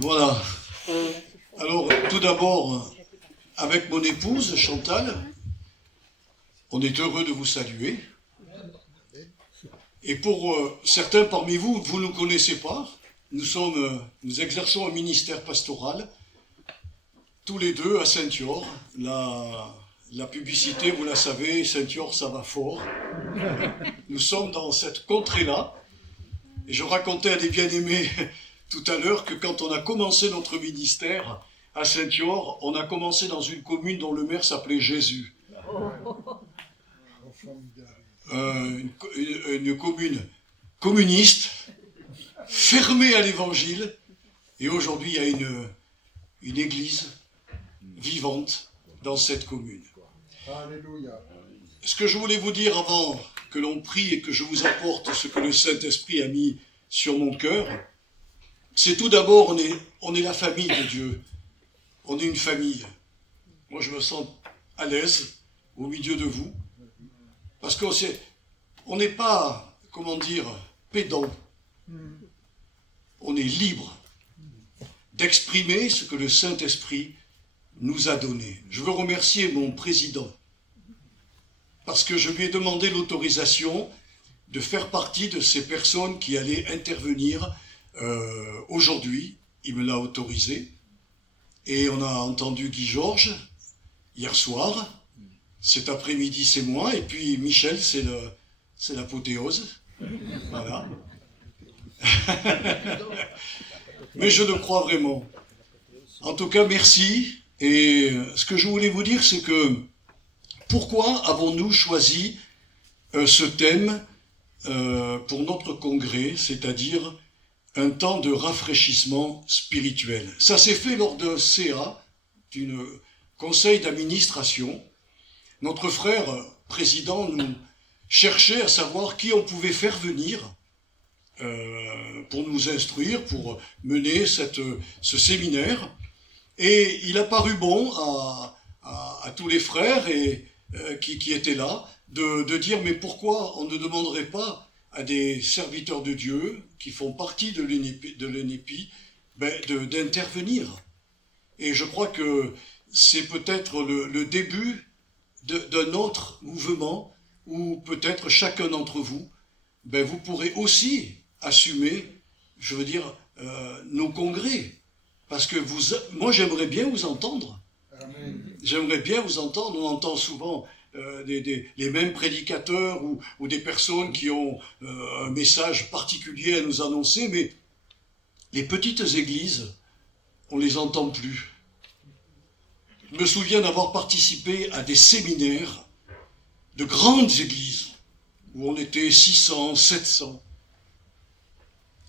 Voilà. Alors, tout d'abord, avec mon épouse, Chantal, on est heureux de vous saluer. Et pour certains parmi vous, vous ne nous connaissez pas. Nous exerçons un ministère pastoral, tous les deux à Saint-Yor. La publicité, vous la savez, Saint-Yor, ça va fort. Nous sommes dans cette contrée-là. Et je racontais à des bien-aimés tout à l'heure que quand on a commencé notre ministère à Saint-Yor, on a commencé dans une commune dont le maire s'appelait Jésus. Une commune communiste, fermée à l'évangile, et aujourd'hui il y a une église vivante dans cette commune. Alléluia. Ce que je voulais vous dire avant que l'on prie et que je vous apporte ce que le Saint-Esprit a mis sur mon cœur, c'est tout d'abord, on est la famille de Dieu. On est une famille. Moi, je me sens à l'aise au milieu de vous. Parce qu'on n'est pas, comment dire, pédant. On est libre d'exprimer ce que le Saint-Esprit nous a donné. Je veux remercier mon président parce que je lui ai demandé l'autorisation de faire partie de ces personnes qui allaient intervenir aujourd'hui. Il me l'a autorisé. Et on a entendu Guy Georges hier soir. Cet après-midi, c'est moi. Et puis Michel, c'est l'apothéose. Voilà. Mais je le crois vraiment. En tout cas, merci. Et ce que je voulais vous dire, c'est que pourquoi avons-nous choisi ce thème pour notre congrès, c'est-à-dire un temps de rafraîchissement spirituel. Ça s'est fait lors d'un CA, d'un conseil d'administration. Notre frère président nous cherchait à savoir qui on pouvait faire venir pour nous instruire, pour mener ce séminaire. Et il a paru bon à tous les frères qui étaient là de dire mais pourquoi on ne demanderait pas à des serviteurs de Dieu qui font partie de l'ENEPI d'intervenir. Et je crois que c'est peut-être le début d'un autre mouvement où peut-être chacun d'entre vous, vous pourrez aussi assumer, je veux dire, nos congrès. Parce que moi j'aimerais bien vous entendre. Amen. J'aimerais bien vous entendre. On entend souvent les mêmes prédicateurs ou des personnes qui ont un message particulier à nous annoncer, mais les petites églises, on ne les entend plus. Je me souviens d'avoir participé à des séminaires de grandes églises, où on était 600, 700.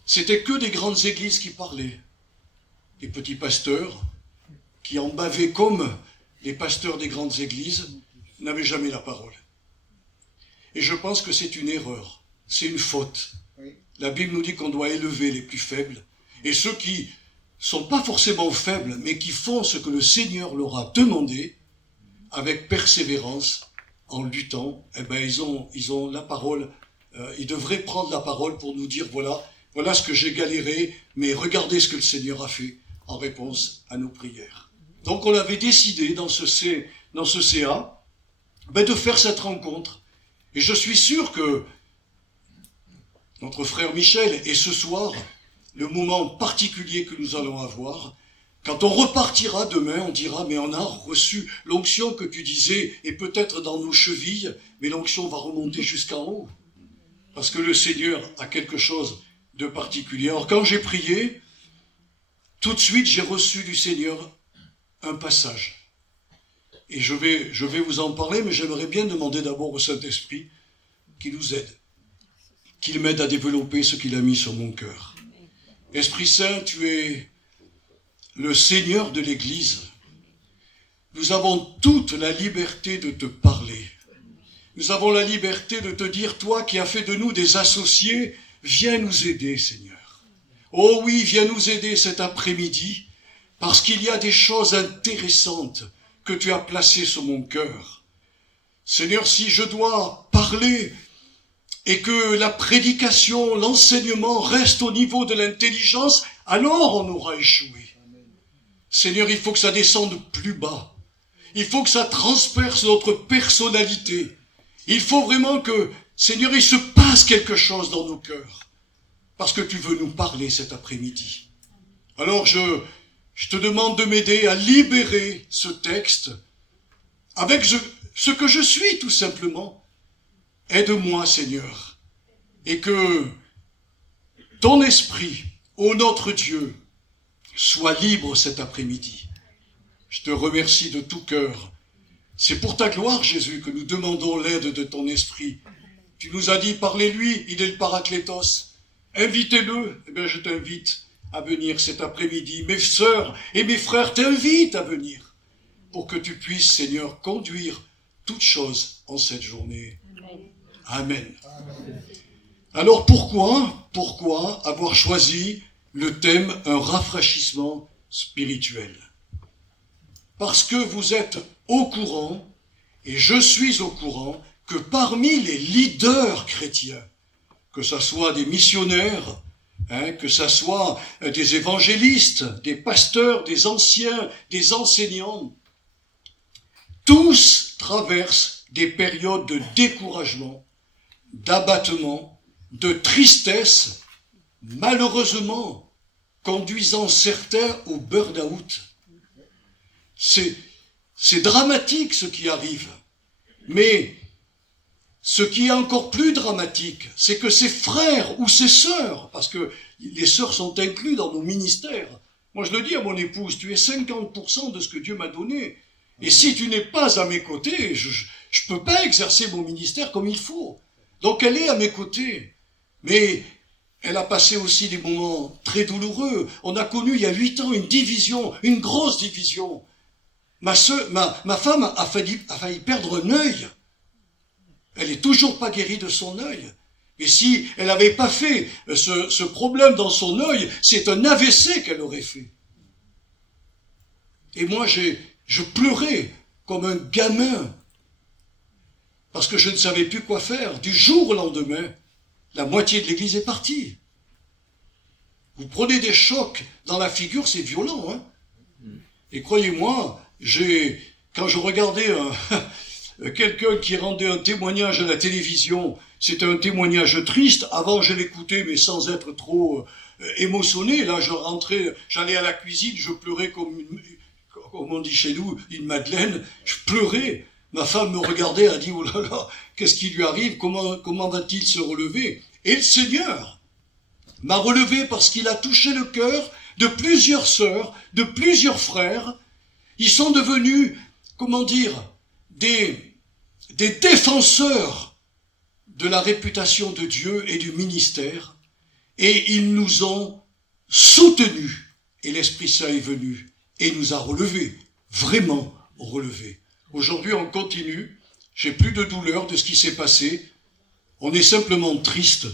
C'était que des grandes églises qui parlaient. Les petits pasteurs, qui en bavaient comme les pasteurs des grandes églises, n'avaient jamais la parole. Et je pense que c'est une erreur, c'est une faute. Oui. La Bible nous dit qu'on doit élever les plus faibles. Et ceux qui sont pas forcément faibles, mais qui font ce que le Seigneur leur a demandé, avec persévérance, en luttant, ils ont la parole, ils devraient prendre la parole pour nous dire, voilà ce que j'ai galéré, mais regardez ce que le Seigneur a fait en réponse à nos prières. Donc on avait décidé dans ce CA, de faire cette rencontre. Et je suis sûr que notre frère Michel, et ce soir, le moment particulier que nous allons avoir, quand on repartira demain, on dira, mais on a reçu l'onction que tu disais, et peut-être dans nos chevilles, mais l'onction va remonter jusqu'en haut. Parce que le Seigneur a quelque chose de particulier. Alors quand j'ai prié, tout de suite j'ai reçu du Seigneur un passage. Et je vais vous en parler, mais j'aimerais bien demander d'abord au Saint-Esprit qu'il nous aide, qu'il m'aide à développer ce qu'il a mis sur mon cœur. Esprit Saint, tu es le Seigneur de l'Église. Nous avons toute la liberté de te parler. Nous avons la liberté de te dire, toi qui as fait de nous des associés, viens nous aider, Seigneur. Oh oui, viens nous aider cet après-midi, parce qu'il y a des choses intéressantes que tu as placé sur mon cœur. Seigneur, si je dois parler et que la prédication, l'enseignement reste au niveau de l'intelligence, alors on aura échoué. Seigneur, il faut que ça descende plus bas. Il faut que ça transperce notre personnalité. Il faut vraiment que, Seigneur, il se passe quelque chose dans nos cœurs. Parce que tu veux nous parler cet après-midi. Alors je te demande de m'aider à libérer ce texte avec ce que je suis tout simplement. Aide-moi, Seigneur, et que ton esprit, ô notre Dieu, soit libre cet après-midi. Je te remercie de tout cœur. C'est pour ta gloire, Jésus, que nous demandons l'aide de ton esprit. Tu nous as dit, parlez-lui, il est le Paraclétos. Invitez-le. Eh bien, je t'invite à venir cet après-midi. Mes sœurs et mes frères t'invitent à venir pour que tu puisses, Seigneur, conduire toutes choses en cette journée. Amen. Amen. Alors pourquoi avoir choisi le thème « Un rafraîchissement spirituel » ? Parce que vous êtes au courant, et je suis au courant, que parmi les leaders chrétiens, que ce soit des missionnaires, que ce soit des évangélistes, des pasteurs, des anciens, des enseignants, tous traversent des périodes de découragement, d'abattement, de tristesse, malheureusement conduisant certains au burn-out. C'est dramatique ce qui arrive, mais ce qui est encore plus dramatique, c'est que ces frères ou ces sœurs, parce que les sœurs sont inclus dans nos ministères, moi je le dis à mon épouse, tu es 50% de ce que Dieu m'a donné, et si tu n'es pas à mes côtés, je ne peux pas exercer mon ministère comme il faut. Donc elle est à mes côtés, mais elle a passé aussi des moments très douloureux. On a connu il y a 8 ans une division, une grosse division. Ma femme a failli perdre un œil. Elle est toujours pas guérie de son œil. Et si elle n'avait pas fait ce problème dans son œil, c'est un AVC qu'elle aurait fait. Et moi, je pleurais comme un gamin parce que je ne savais plus quoi faire. Du jour au lendemain, la moitié de l'église est partie. Vous prenez des chocs dans la figure, c'est violent, hein. Et croyez-moi, quand je regardais quelqu'un qui rendait un témoignage à la télévision, c'était un témoignage triste. Avant, je l'écoutais, mais sans être trop émotionné. Là, je rentrais, j'allais à la cuisine, je pleurais comme on dit chez nous, une madeleine. Je pleurais. Ma femme me regardait, elle a dit, oh là là, qu'est-ce qui lui arrive? Comment va-t-il se relever? Et le Seigneur m'a relevé parce qu'il a touché le cœur de plusieurs sœurs, de plusieurs frères. Ils sont devenus, des défenseurs de la réputation de Dieu et du ministère. Et ils nous ont soutenus. Et l'Esprit Saint est venu et nous a relevés, vraiment relevés. Aujourd'hui, on continue. J'ai plus de douleur de ce qui s'est passé. On est simplement triste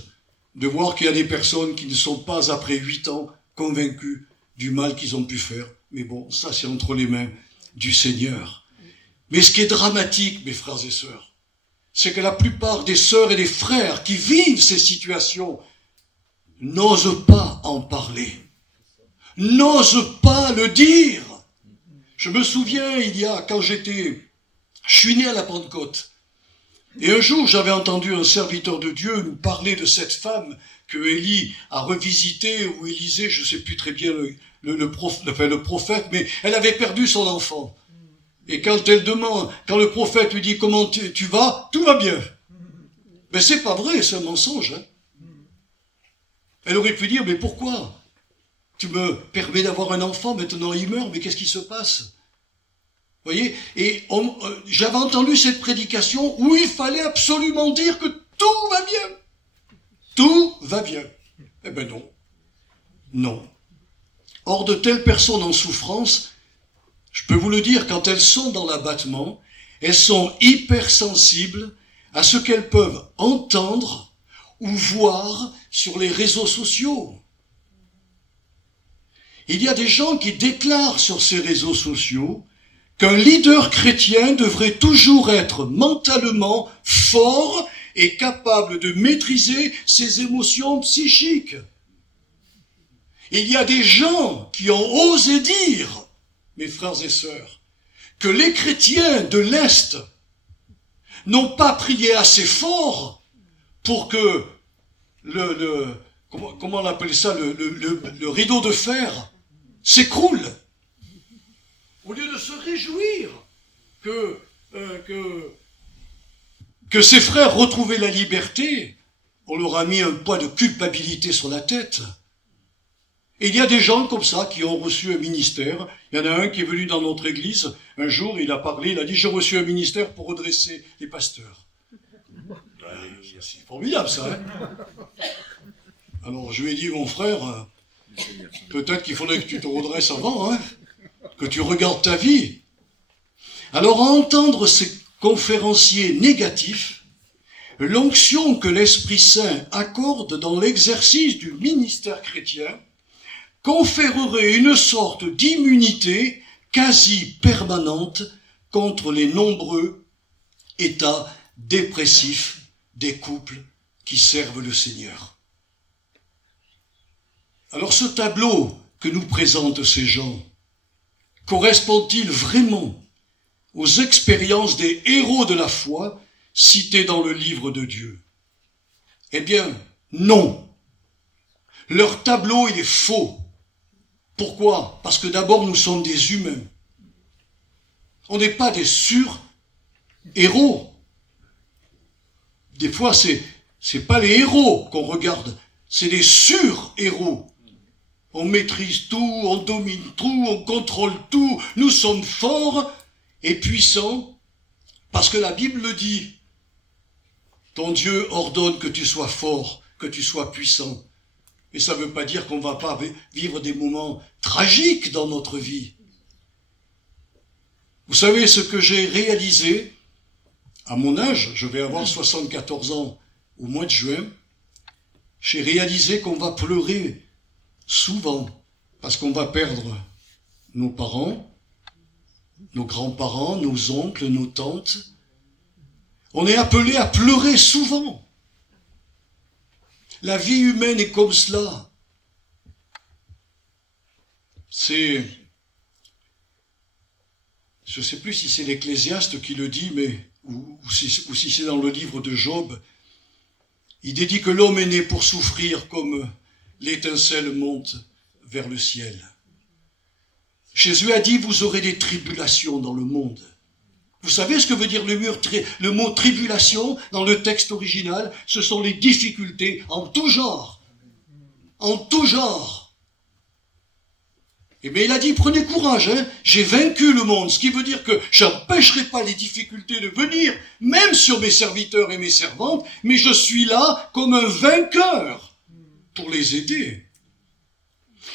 de voir qu'il y a des personnes qui ne sont pas, après 8 ans, convaincues du mal qu'ils ont pu faire. Mais bon, ça c'est entre les mains du Seigneur. Mais ce qui est dramatique, mes frères et sœurs, c'est que la plupart des sœurs et des frères qui vivent ces situations n'osent pas en parler, n'osent pas le dire. Je me souviens, je suis né à la Pentecôte, et un jour j'avais entendu un serviteur de Dieu nous parler de cette femme que Élie a revisitée, ou Élisée, je ne sais plus très bien le prophète, mais elle avait perdu son enfant. Et quand le prophète lui dit comment tu vas, tout va bien. Mais c'est pas vrai, c'est un mensonge. Hein. Elle aurait pu dire, mais pourquoi? Tu me permets d'avoir un enfant, maintenant il meurt, mais qu'est-ce qui se passe? Vous voyez? Et j'avais entendu cette prédication où il fallait absolument dire que tout va bien. Tout va bien. Eh ben non. Non. Or, de telles personnes en souffrance, je peux vous le dire, quand elles sont dans l'abattement, elles sont hypersensibles à ce qu'elles peuvent entendre ou voir sur les réseaux sociaux. Il y a des gens qui déclarent sur ces réseaux sociaux qu'un leader chrétien devrait toujours être mentalement fort est capable de maîtriser ses émotions psychiques. Il y a des gens qui ont osé dire, mes frères et sœurs, que les chrétiens de l'Est n'ont pas prié assez fort pour que comment on appelle ça, le rideau de fer s'écroule. Au lieu de se réjouir que ses frères retrouvaient la liberté, on leur a mis un poids de culpabilité sur la tête. Et il y a des gens comme ça qui ont reçu un ministère. Il y en a un qui est venu dans notre église. Un jour, il a parlé, il a dit « J'ai reçu un ministère pour redresser les pasteurs. » C'est formidable ça, hein. Alors je lui ai dit « Mon frère, peut-être qu'il faudrait que tu te redresses avant, hein, que tu regardes ta vie. » Alors à entendre ces conférenciers négatifs, l'onction que l'Esprit Saint accorde dans l'exercice du ministère chrétien conférerait une sorte d'immunité quasi permanente contre les nombreux états dépressifs des couples qui servent le Seigneur. Alors ce tableau que nous présentent ces gens correspond-il vraiment aux expériences des héros de la foi cités dans le livre de Dieu? Eh bien, non. Leur tableau, il est faux. Pourquoi? Parce que d'abord, nous sommes des humains. On n'est pas des sur-héros. Des fois, c'est pas les héros qu'on regarde, c'est des sur-héros. On maîtrise tout, on domine tout, on contrôle tout, nous sommes forts et puissants, parce que la Bible le dit. Ton Dieu ordonne que tu sois fort, que tu sois puissant. Et ça ne veut pas dire qu'on ne va pas vivre des moments tragiques dans notre vie. Vous savez ce que j'ai réalisé à mon âge, je vais avoir 74 ans au mois de juin, j'ai réalisé qu'on va pleurer souvent parce qu'on va perdre nos parents, nos grands-parents, nos oncles, nos tantes. On est appelé à pleurer souvent. La vie humaine est comme cela. Je ne sais plus si c'est l'Ecclésiaste qui le dit, ou si c'est dans le livre de Job. Il dit que l'homme est né pour souffrir comme l'étincelle monte vers le ciel. Jésus a dit, vous aurez des tribulations dans le monde. Vous savez ce que veut dire le mot tribulation dans le texte original? Ce sont les difficultés en tout genre. En tout genre. Eh bien, il a dit, prenez courage, hein, j'ai vaincu le monde. Ce qui veut dire que j'empêcherai pas les difficultés de venir, même sur mes serviteurs et mes servantes, mais je suis là comme un vainqueur pour les aider.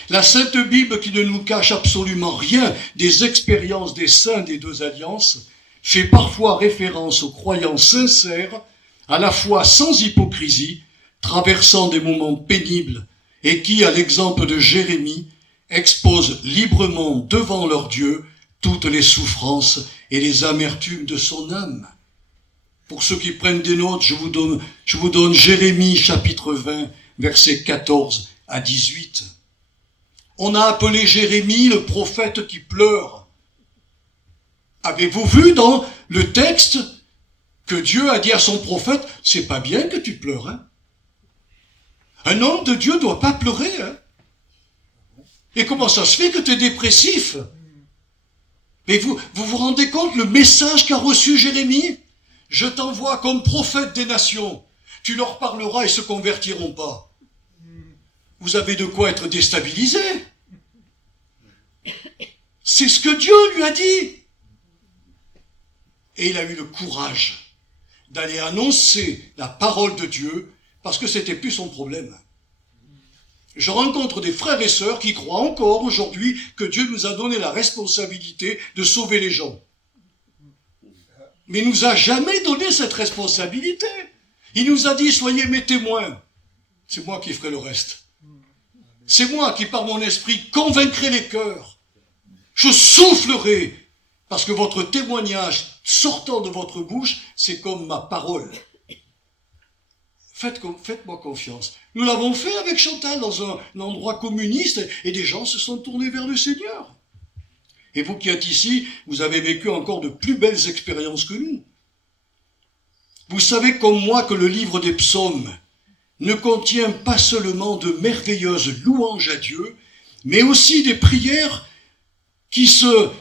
La Sainte Bible, qui ne nous cache absolument rien des expériences des saints des deux alliances, fait parfois référence aux croyants sincères, à la fois sans hypocrisie, traversant des moments pénibles, et qui, à l'exemple de Jérémie, exposent librement devant leur Dieu toutes les souffrances et les amertumes de son âme. Pour ceux qui prennent des notes, je vous donne Jérémie chapitre 20, versets 14 à 18. On a appelé Jérémie le prophète qui pleure. Avez-vous vu dans le texte que Dieu a dit à son prophète, c'est pas bien que tu pleures, hein? Un homme de Dieu ne doit pas pleurer, hein? Et comment ça se fait que tu es dépressif? Mais vous vous rendez compte le message qu'a reçu Jérémie? Je t'envoie comme prophète des nations. Tu leur parleras et se convertiront pas. Vous avez de quoi être déstabilisé. C'est ce que Dieu lui a dit. Et il a eu le courage d'aller annoncer la parole de Dieu parce que c'était plus son problème. Je rencontre des frères et sœurs qui croient encore aujourd'hui que Dieu nous a donné la responsabilité de sauver les gens. Mais il nous a jamais donné cette responsabilité. Il nous a dit, soyez mes témoins. C'est moi qui ferai le reste. C'est moi qui, par mon esprit, convaincrai les cœurs. Je soufflerai, parce que votre témoignage sortant de votre bouche, c'est comme ma parole. Faites-moi confiance. Nous l'avons fait avec Chantal dans un endroit communiste et des gens se sont tournés vers le Seigneur. Et vous qui êtes ici, vous avez vécu encore de plus belles expériences que nous. Vous savez comme moi que le livre des psaumes ne contient pas seulement de merveilleuses louanges à Dieu, mais aussi des prières qui se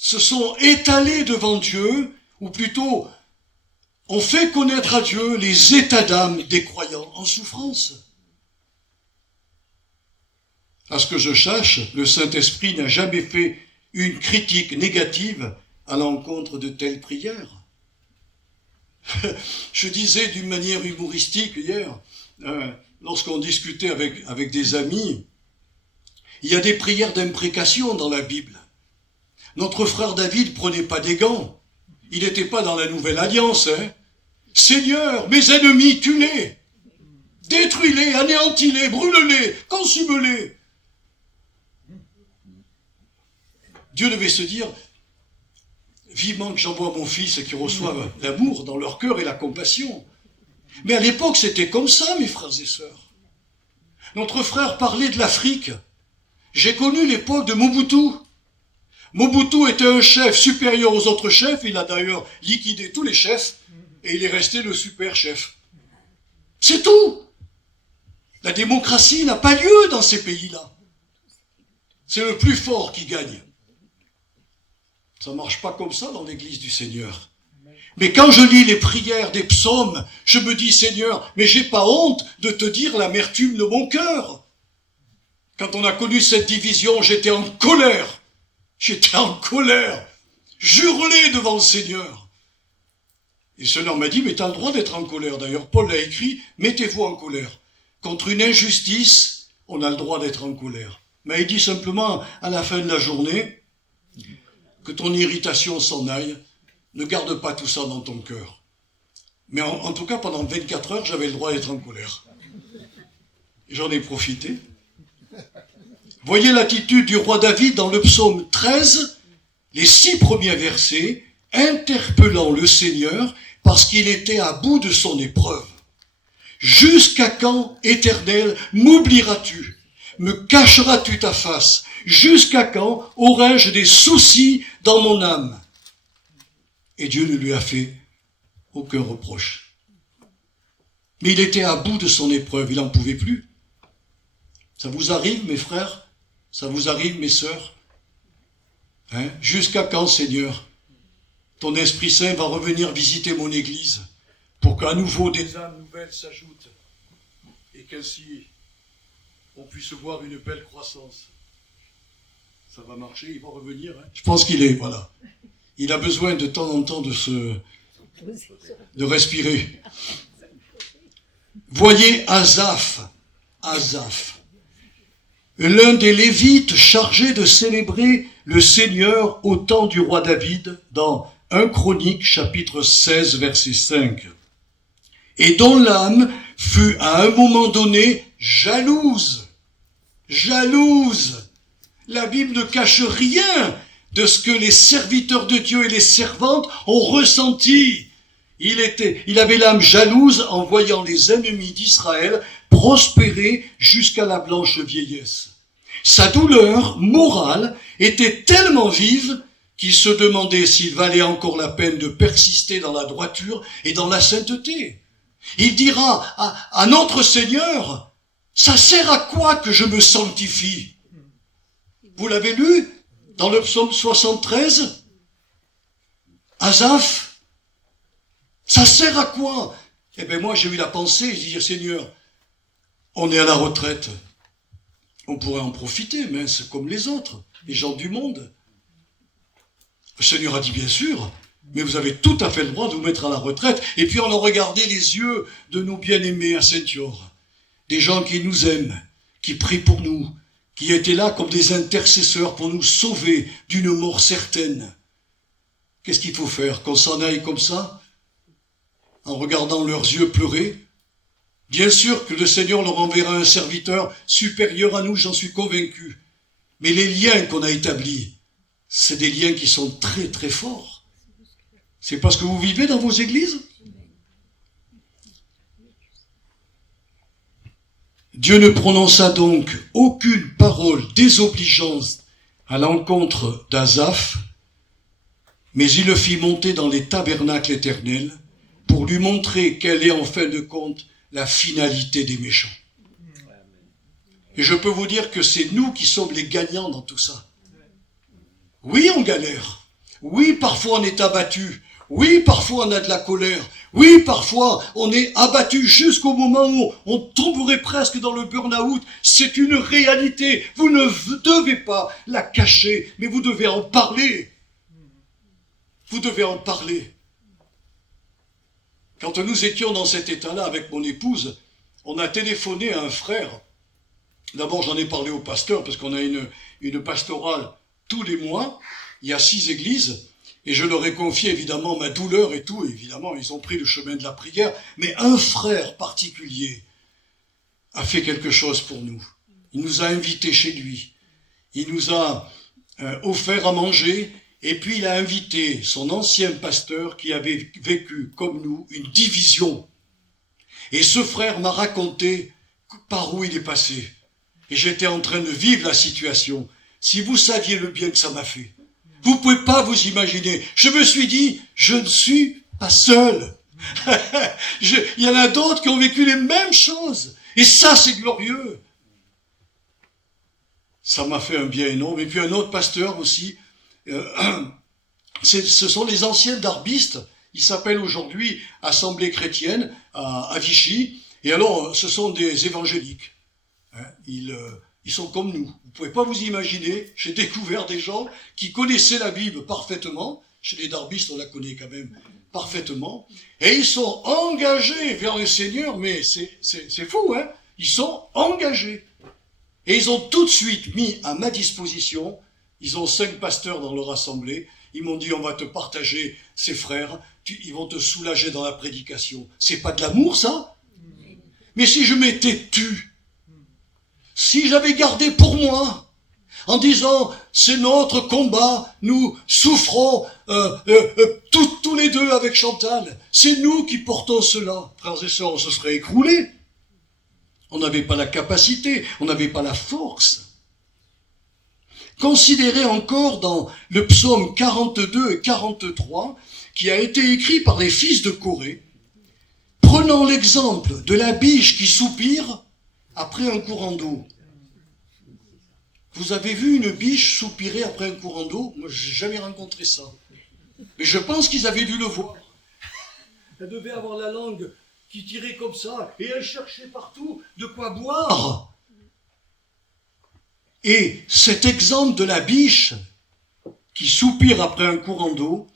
sont étalées devant Dieu, ou plutôt ont fait connaître à Dieu les états d'âme des croyants en souffrance. À ce que je sache, le Saint-Esprit n'a jamais fait une critique négative à l'encontre de telles prières. Je disais d'une manière humoristique hier, lorsqu'on discutait avec des amis, il y a des prières d'imprécation dans la Bible. Notre frère David prenait pas des gants. Il n'était pas dans la Nouvelle Alliance. Seigneur, mes ennemis, tue-les. Détruis-les, anéantis-les, brûle-les, consume-les. Dieu devait se dire, vivement que j'envoie mon fils et qu'ils reçoivent l'amour dans leur cœur et la compassion. Mais à l'époque, c'était comme ça, mes frères et sœurs. Notre frère parlait de l'Afrique. J'ai connu l'époque de Mobutu. Mobutu était un chef supérieur aux autres chefs. Il a d'ailleurs liquidé tous les chefs et il est resté le super chef. C'est tout. La démocratie n'a pas lieu dans ces pays-là. C'est le plus fort qui gagne. Ça ne marche pas comme ça dans l'église du Seigneur. Mais quand je lis les prières des psaumes, je me dis, Seigneur, mais j'ai pas honte de te dire l'amertume de mon cœur. Quand on a connu cette division, j'étais en colère. J'étais en colère. J'hurlais devant le Seigneur. Et le Seigneur m'a dit, mais tu as le droit d'être en colère. D'ailleurs, Paul l'a écrit, mettez-vous en colère. Contre une injustice, on a le droit d'être en colère. Mais il dit simplement, à la fin de la journée, que ton irritation s'en aille, ne garde pas tout ça dans ton cœur. Mais en tout cas, pendant 24 heures, j'avais le droit d'être en colère. Et j'en ai profité. Voyez l'attitude du roi David dans le psaume 13, les 6 premiers versets, interpellant le Seigneur parce qu'il était à bout de son épreuve. Jusqu'à quand, Éternel, m'oublieras-tu? Me cacheras-tu ta face? Jusqu'à quand aurai-je des soucis dans mon âme? Et Dieu ne lui a fait aucun reproche. Mais il était à bout de son épreuve, il n'en pouvait plus. Ça vous arrive, mes frères? Ça vous arrive, mes sœurs? Jusqu'à quand, Seigneur, ton Esprit Saint va revenir visiter mon Église pour qu'à nouveau des âmes nouvelles s'ajoutent et qu'ainsi on puisse voir une belle croissance? Ça va marcher, il va revenir. Je pense qu'il est, voilà. Il a besoin de temps en temps de respirer. Voyez Asaph, l'un des Lévites chargés de célébrer le Seigneur au temps du roi David, dans 1 Chronique, chapitre 16, verset 5. Et dont l'âme fut à un moment donné jalouse. La Bible ne cache rien de ce que les serviteurs de Dieu et les servantes ont ressenti. Il avait l'âme jalouse en voyant les ennemis d'Israël prospérer jusqu'à la blanche vieillesse. Sa douleur morale était tellement vive qu'il se demandait s'il valait encore la peine de persister dans la droiture et dans la sainteté. Il dira à notre Seigneur, ça sert à quoi que je me sanctifie? Vous l'avez lu dans le psaume 73? Asaph, ça sert à quoi? Eh bien moi j'ai eu la pensée, je dis Seigneur, on est à la retraite, on pourrait en profiter, mais c'est comme les autres, les gens du monde. Le Seigneur a dit bien sûr, mais vous avez tout à fait le droit de vous mettre à la retraite. Et puis on a regardé les yeux de nos bien-aimés à Saint-Yor, des gens qui nous aiment, qui prient pour nous, qui étaient là comme des intercesseurs pour nous sauver d'une mort certaine. Qu'est-ce qu'il faut faire? Qu'on s'en aille comme ça? En regardant leurs yeux pleurer? Bien sûr que le Seigneur leur enverra un serviteur supérieur à nous, j'en suis convaincu. Mais les liens qu'on a établis, c'est des liens qui sont très très forts. C'est parce que vous vivez dans vos églises? Dieu ne prononça donc aucune parole désobligeante à l'encontre d'Asaph, mais il le fit monter dans les tabernacles éternels pour lui montrer quelle est en fin de compte la finalité des méchants. Et je peux vous dire que c'est nous qui sommes les gagnants dans tout ça. Oui, on galère. Oui, parfois on est abattu. Oui, parfois on a de la colère. Oui, parfois on est abattu jusqu'au moment où on tomberait presque dans le burn-out. C'est une réalité. Vous ne devez pas la cacher, mais vous devez en parler. Vous devez en parler. Quand nous étions dans cet état-là avec mon épouse, on a téléphoné à un frère. D'abord, j'en ai parlé au pasteur, parce qu'on a une pastorale tous les mois. Il y a 6 églises, et je leur ai confié évidemment ma douleur et tout. Évidemment, ils ont pris le chemin de la prière. Mais un frère particulier a fait quelque chose pour nous. Il nous a invités chez lui. Il nous a offert à manger. Et puis il a invité son ancien pasteur qui avait vécu, comme nous, une division. Et ce frère m'a raconté par où il est passé. Et j'étais en train de vivre la situation. Si vous saviez le bien que ça m'a fait, vous ne pouvez pas vous imaginer. Je me suis dit, je ne suis pas seul. Il y en a d'autres qui ont vécu les mêmes choses. Et ça, c'est glorieux. Ça m'a fait un bien énorme. Et puis un autre pasteur aussi, ce sont les anciens darbistes. Ils s'appellent aujourd'hui Assemblée chrétienne à Vichy. Et alors, ce sont des évangéliques. Ils sont comme nous. Vous ne pouvez pas vous imaginer. J'ai découvert des gens qui connaissaient la Bible parfaitement. Chez les darbistes, on la connaît quand même parfaitement. Et ils sont engagés vers le Seigneur. Mais c'est fou, hein. Ils sont engagés. Et ils ont tout de suite mis à ma disposition. Ils ont 5 pasteurs dans leur assemblée. Ils m'ont dit, on va te partager ces frères. Ils vont te soulager dans la prédication. C'est pas de l'amour, ça? Mais si je m'étais tu, si j'avais gardé pour moi, en disant, c'est notre combat, nous souffrons tous les deux avec Chantal, c'est nous qui portons cela. Frères et sœurs, on se serait écroulés. On n'avait pas la capacité, on n'avait pas la force. Considérez encore dans le psaume 42 et 43, qui a été écrit par les fils de Corée, prenant l'exemple de la biche qui soupire après un courant d'eau. Vous avez vu une biche soupirer après un courant d'eau? Moi, je n'ai jamais rencontré ça. Mais je pense qu'ils avaient dû le voir. Elle devait avoir la langue qui tirait comme ça, et elle cherchait partout de quoi boire. Et cet exemple de la biche qui soupire après un courant d'eau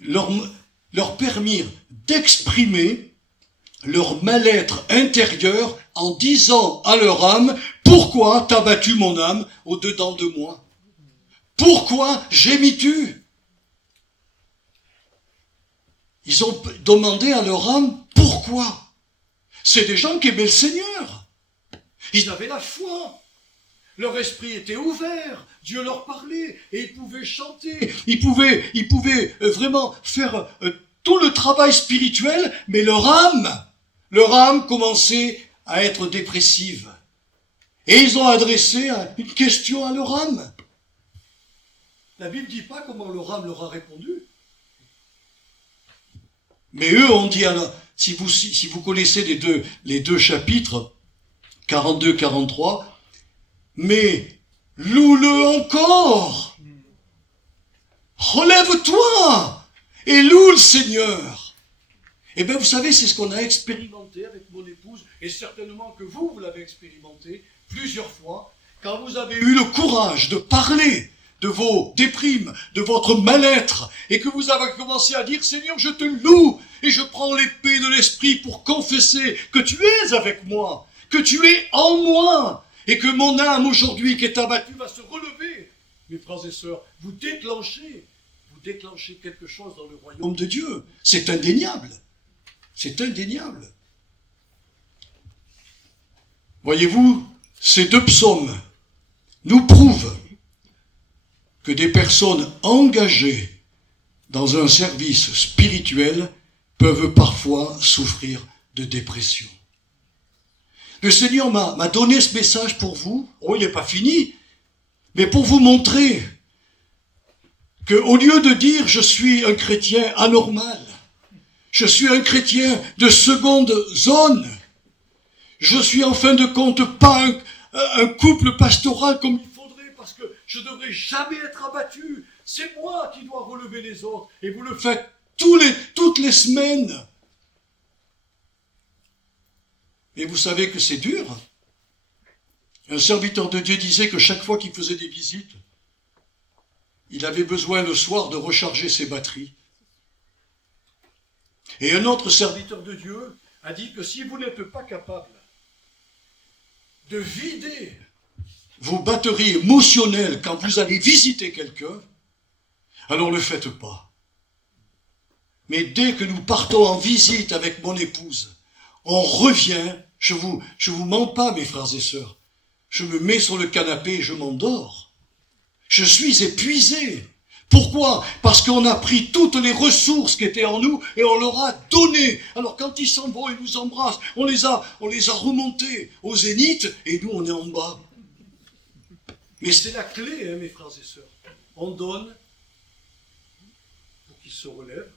leur permirent d'exprimer leur mal-être intérieur en disant à leur âme, pourquoi t'as battu mon âme au-dedans de moi? Pourquoi gémis-tu? Ils ont demandé à leur âme, pourquoi? C'est des gens qui aimaient le Seigneur. Ils avaient la foi. Leur esprit était ouvert, Dieu leur parlait, et ils pouvaient chanter, ils pouvaient vraiment faire tout le travail spirituel, mais leur âme commençait à être dépressive. Et ils ont adressé une question à leur âme. La Bible ne dit pas comment leur âme leur a répondu. Mais eux ont dit, alors, si vous connaissez les deux chapitres, 42-43, mais loue-le encore. Relève-toi et loue le Seigneur. Eh bien, vous savez, c'est ce qu'on a expérimenté avec mon épouse, et certainement que vous l'avez expérimenté plusieurs fois, quand vous avez eu le courage de parler de vos déprimes, de votre mal-être, et que vous avez commencé à dire, Seigneur, je te loue, et je prends l'épée de l'Esprit pour confesser que tu es avec moi, que tu es en moi, et que mon âme aujourd'hui qui est abattue va se relever. Mes frères et sœurs, vous déclenchez quelque chose dans le royaume de Dieu. C'est indéniable. C'est indéniable. Voyez-vous, ces 2 psaumes nous prouvent que des personnes engagées dans un service spirituel peuvent parfois souffrir de dépression. Le Seigneur m'a donné ce message pour vous. Oh, il n'est pas fini. Mais pour vous montrer qu'au lieu de dire je suis un chrétien anormal, je suis un chrétien de seconde zone, je suis en fin de compte pas un couple pastoral comme il faudrait parce que je ne devrais jamais être abattu. C'est moi qui dois relever les autres. Et vous le faites toutes les semaines. Et vous savez que c'est dur. Un serviteur de Dieu disait que chaque fois qu'il faisait des visites, il avait besoin le soir de recharger ses batteries. Et un autre serviteur de Dieu a dit que si vous n'êtes pas capable de vider vos batteries émotionnelles quand vous allez visiter quelqu'un, alors ne le faites pas. Mais dès que nous partons en visite avec mon épouse, on revient, je vous mens pas mes frères et sœurs, je me mets sur le canapé et je m'endors. Je suis épuisé. Pourquoi? Parce qu'on a pris toutes les ressources qui étaient en nous et on leur a donné. Alors quand ils s'en vont, ils nous embrassent, on les a remontés au zénith et nous on est en bas. Mais c'est la clé, mes frères et sœurs. On donne pour qu'ils se relèvent.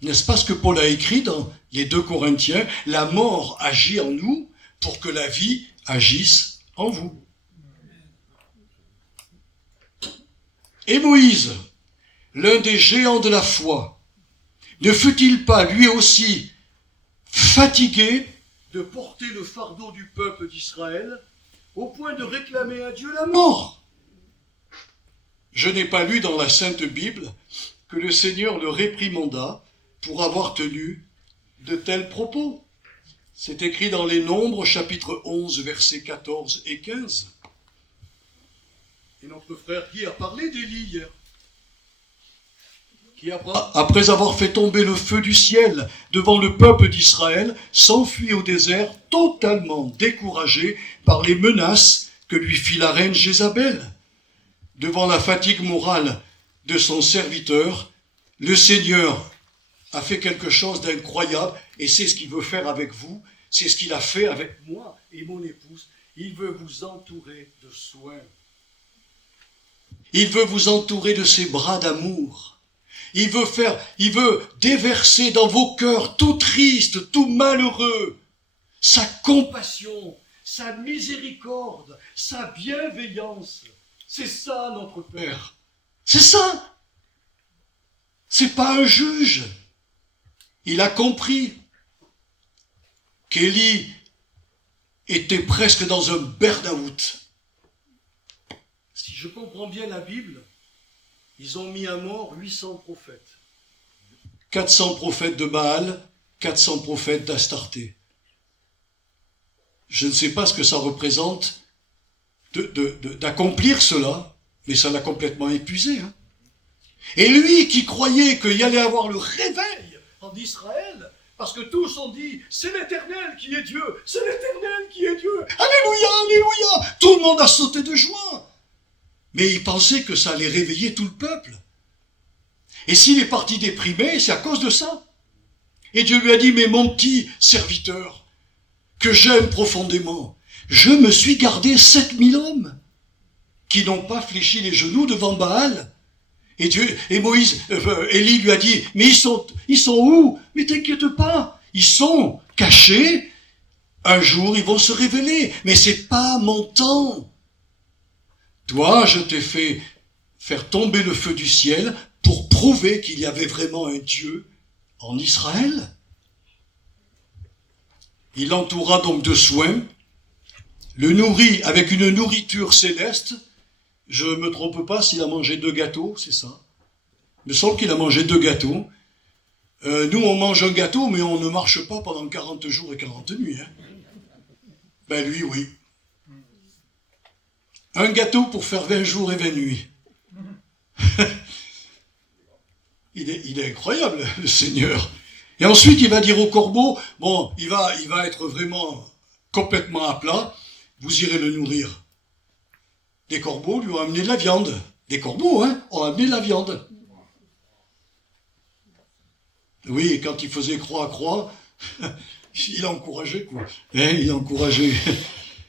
N'est-ce pas ce que Paul a écrit dans les 2 Corinthiens? La mort agit en nous pour que la vie agisse en vous. Et Moïse, l'un des géants de la foi, ne fut-il pas lui aussi fatigué de porter le fardeau du peuple d'Israël au point de réclamer à Dieu la mort? Je n'ai pas lu dans la Sainte Bible que le Seigneur le réprimanda pour avoir tenu de tels propos. C'est écrit dans les Nombres, chapitre 11, versets 14 et 15. Et notre frère qui a parlé d'Élie hier, qui après avoir fait tomber le feu du ciel devant le peuple d'Israël, s'enfuit au désert totalement découragé par les menaces que lui fit la reine Jézabel. Devant la fatigue morale de son serviteur, le Seigneur a fait quelque chose d'incroyable et c'est ce qu'il veut faire avec vous, c'est ce qu'il a fait avec moi et mon épouse. Il veut vous entourer de soins. Il veut vous entourer de ses bras d'amour. Il veut déverser dans vos cœurs tout tristes, tout malheureux, sa compassion, sa miséricorde, sa bienveillance. C'est ça notre Père. C'est ça. C'est pas un juge. Il a compris qu'Élie était presque dans un burn-out. Si je comprends bien la Bible, ils ont mis à mort 800 prophètes. 400 prophètes de Baal, 400 prophètes d'Astarté. Je ne sais pas ce que ça représente d'accomplir cela, mais ça l'a complètement épuisé. Hein. Et lui qui croyait qu'il y allait avoir le réveil en Israël, parce que tous ont dit, c'est l'Éternel qui est Dieu, c'est l'Éternel qui est Dieu. Alléluia, alléluia. Tout le monde a sauté de joie. Mais il pensait que ça allait réveiller tout le peuple. Et s'il est parti déprimé, c'est à cause de ça. Et Dieu lui a dit, mais mon petit serviteur, que j'aime profondément, je me suis gardé 7000 hommes qui n'ont pas fléchi les genoux devant Baal. Et Élie lui a dit, mais ils sont où? Mais t'inquiète pas, ils sont cachés. Un jour, ils vont se révéler. Mais c'est pas mon temps. Toi, je t'ai fait faire tomber le feu du ciel pour prouver qu'il y avait vraiment un Dieu en Israël. Il l'entoura donc de soins, le nourrit avec une nourriture céleste. Je ne me trompe pas s'il a mangé 2 gâteaux, c'est ça. Il me semble qu'il a mangé 2 gâteaux. Nous, on mange un gâteau, mais on ne marche pas pendant 40 jours et 40 nuits. Hein. Ben lui, oui. Un gâteau pour faire 20 jours et 20 nuits. il est incroyable, le Seigneur. Et ensuite, il va dire au corbeau, bon, il va être vraiment complètement à plat, vous irez le nourrir. Des corbeaux lui ont amené de la viande. Des corbeaux, hein, ont amené de la viande. Oui, et quand il faisait croix à croix, Il a encouragé, quoi. Il a encouragé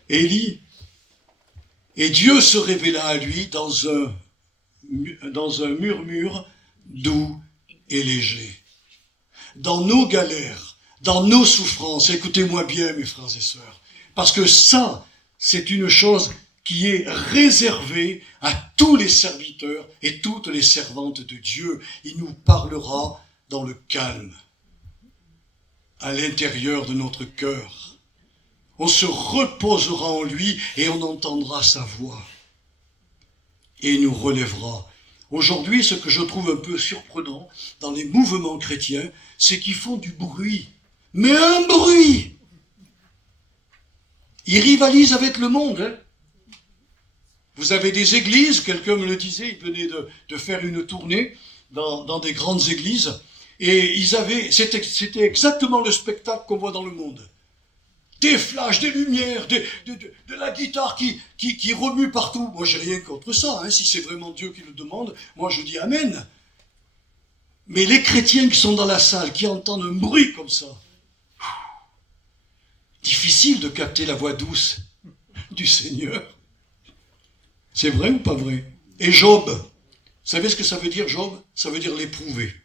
Élie. Et Dieu se révéla à lui dans un murmure doux et léger. Dans nos galères, dans nos souffrances, écoutez-moi bien, mes frères et sœurs, parce que ça, c'est une chose qui est réservée à tous les serviteurs et toutes les servantes de Dieu. Il nous parlera dans le calme, à l'intérieur de notre cœur. On se reposera en lui et on entendra sa voix. Et il nous relèvera. Aujourd'hui, ce que je trouve un peu surprenant dans les mouvements chrétiens, c'est qu'ils font du bruit. Mais un bruit! Ils rivalisent avec le monde. Hein. Vous avez des églises, quelqu'un me le disait, il venait de faire une tournée dans des grandes églises, et c'était exactement le spectacle qu'on voit dans le monde. Des flashs, des lumières, de la guitare qui remue partout. Moi, j'ai rien contre ça, hein. Si c'est vraiment Dieu qui le demande, moi je dis Amen. Mais les chrétiens qui sont dans la salle, qui entendent un bruit comme ça, difficile de capter la voix douce du Seigneur. C'est vrai ou pas vrai? Et Job, vous savez ce que ça veut dire, Job? Ça veut dire l'éprouvé.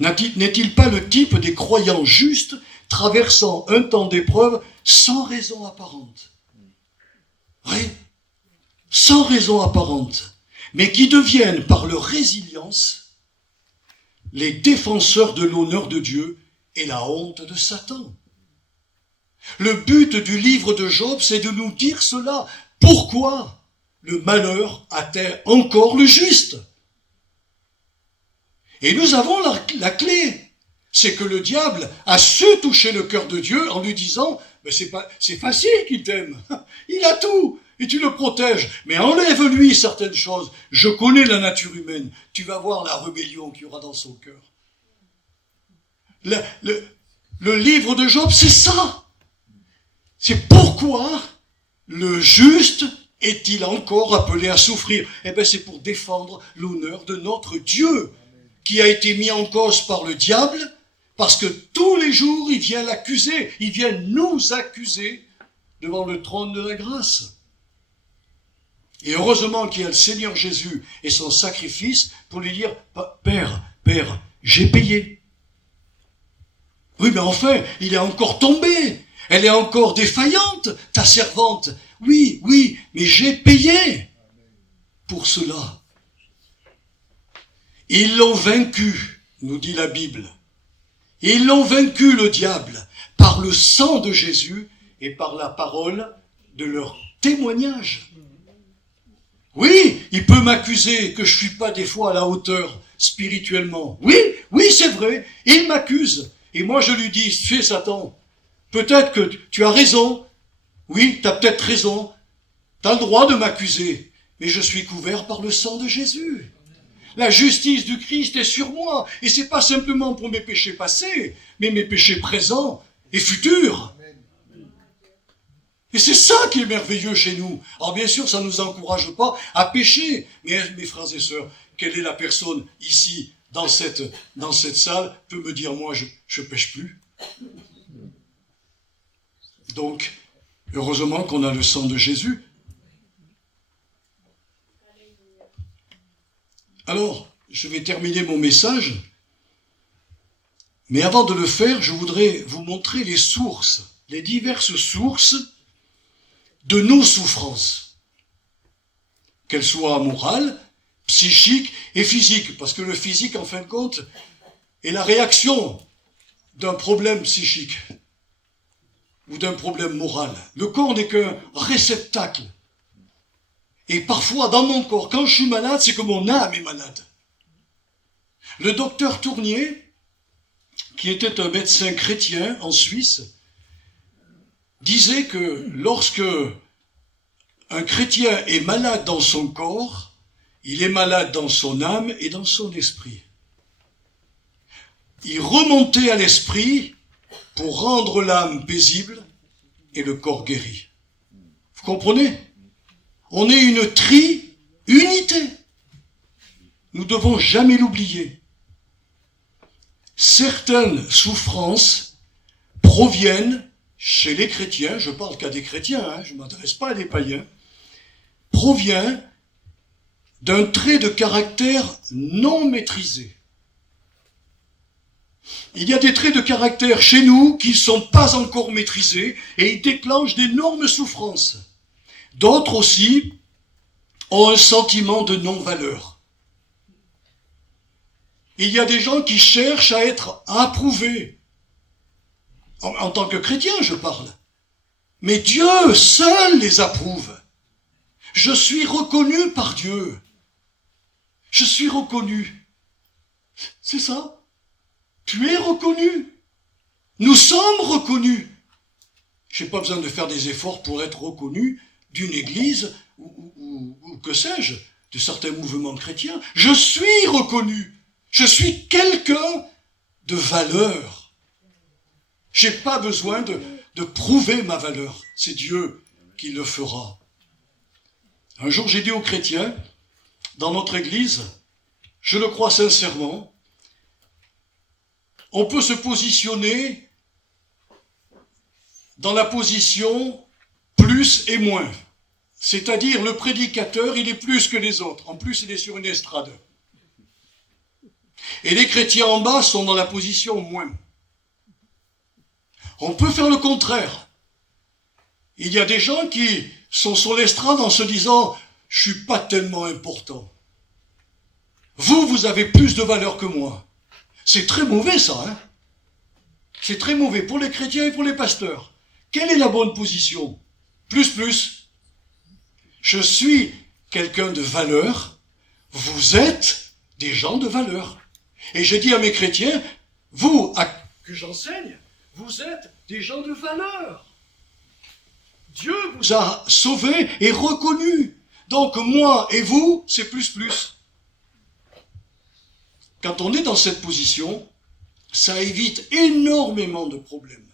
N'est-il pas le type des croyants justes traversant un temps d'épreuve sans raison apparente? Oui, sans raison apparente, mais qui deviennent par leur résilience les défenseurs de l'honneur de Dieu et la honte de Satan. Le but du livre de Job, c'est de nous dire cela. Pourquoi le malheur atteint encore le juste? Et nous avons la clé. C'est que le diable a su toucher le cœur de Dieu en lui disant « c'est facile qu'il t'aime, il a tout, et tu le protèges, mais enlève-lui certaines choses. Je connais la nature humaine, tu vas voir la rébellion qu'il y aura dans son cœur. » Le livre de Job, c'est ça. C'est pourquoi le juste est-il encore appelé à souffrir? Eh bien, c'est pour défendre l'honneur de notre Dieu, qui a été mis en cause par le diable, parce que tous les jours, il vient l'accuser, il vient nous accuser devant le trône de la grâce. Et heureusement qu'il y a le Seigneur Jésus et son sacrifice pour lui dire « Père, j'ai payé. » Oui, mais enfin, il est encore tombé. Elle est encore défaillante, ta servante. Oui, mais j'ai payé pour cela. Ils l'ont vaincu, nous dit la Bible. Ils l'ont vaincu, le diable, par le sang de Jésus et par la parole de leur témoignage. Oui, il peut m'accuser que je ne suis pas des fois à la hauteur spirituellement. Oui, c'est vrai, il m'accuse. Et moi je lui dis, fais Satan, peut-être que tu as raison. Oui, tu as peut-être raison. Tu as le droit de m'accuser. Mais je suis couvert par le sang de Jésus. La justice du Christ est sur moi. Et c'est pas simplement pour mes péchés passés, mais mes péchés présents et futurs. Et c'est ça qui est merveilleux chez nous. Alors bien sûr, ça ne nous encourage pas à pécher. Mais mes frères et sœurs, quelle est la personne ici, dans cette salle, peut me dire, moi, je pêche plus? Donc, heureusement qu'on a le sang de Jésus. Alors, je vais terminer mon message, mais avant de le faire, je voudrais vous montrer les sources, les diverses sources de nos souffrances, qu'elles soient morales, psychiques et physiques, parce que le physique, en fin de compte, est la réaction d'un problème psychique ou d'un problème moral. Le corps n'est qu'un réceptacle. Et parfois, dans mon corps, quand je suis malade, c'est que mon âme est malade. Le docteur Tournier, qui était un médecin chrétien en Suisse, disait que lorsque un chrétien est malade dans son corps, il est malade dans son âme et dans son esprit. Il remontait à l'esprit pour rendre l'âme paisible et le corps guéri. Vous comprenez ? On est une unité. Nous ne devons jamais l'oublier. Certaines souffrances proviennent, chez les chrétiens, je parle qu'à des chrétiens, je ne m'adresse pas à des païens, provient d'un trait de caractère non maîtrisé. Il y a des traits de caractère chez nous qui ne sont pas encore maîtrisés et ils déclenchent d'énormes souffrances. D'autres aussi ont un sentiment de non-valeur. Il y a des gens qui cherchent à être approuvés. En tant que chrétien, je parle. Mais Dieu seul les approuve. Je suis reconnu par Dieu. Je suis reconnu. C'est ça. Tu es reconnu. Nous sommes reconnus. Je n'ai pas besoin de faire des efforts pour être reconnu d'une église ou que sais-je, de certains mouvements chrétiens. Je suis reconnu. Je suis quelqu'un de valeur. Je n'ai pas besoin de prouver ma valeur. C'est Dieu qui le fera. Un jour, j'ai dit aux chrétiens, dans notre église, je le crois sincèrement, on peut se positionner dans la position plus et moins. C'est-à-dire, le prédicateur, il est plus que les autres. En plus, il est sur une estrade. Et les chrétiens en bas sont dans la position moins. On peut faire le contraire. Il y a des gens qui sont sur l'estrade en se disant « je ne suis pas tellement important. Vous avez plus de valeur que moi. » C'est très mauvais ça, hein. C'est très mauvais pour les chrétiens et pour les pasteurs. Quelle est la bonne position? Plus. Je suis quelqu'un de valeur, vous êtes des gens de valeur. Et je dis à mes chrétiens, que j'enseigne, vous êtes des gens de valeur. Dieu vous a sauvés et reconnus. Donc moi et vous, c'est plus. Quand on est dans cette position, ça évite énormément de problèmes.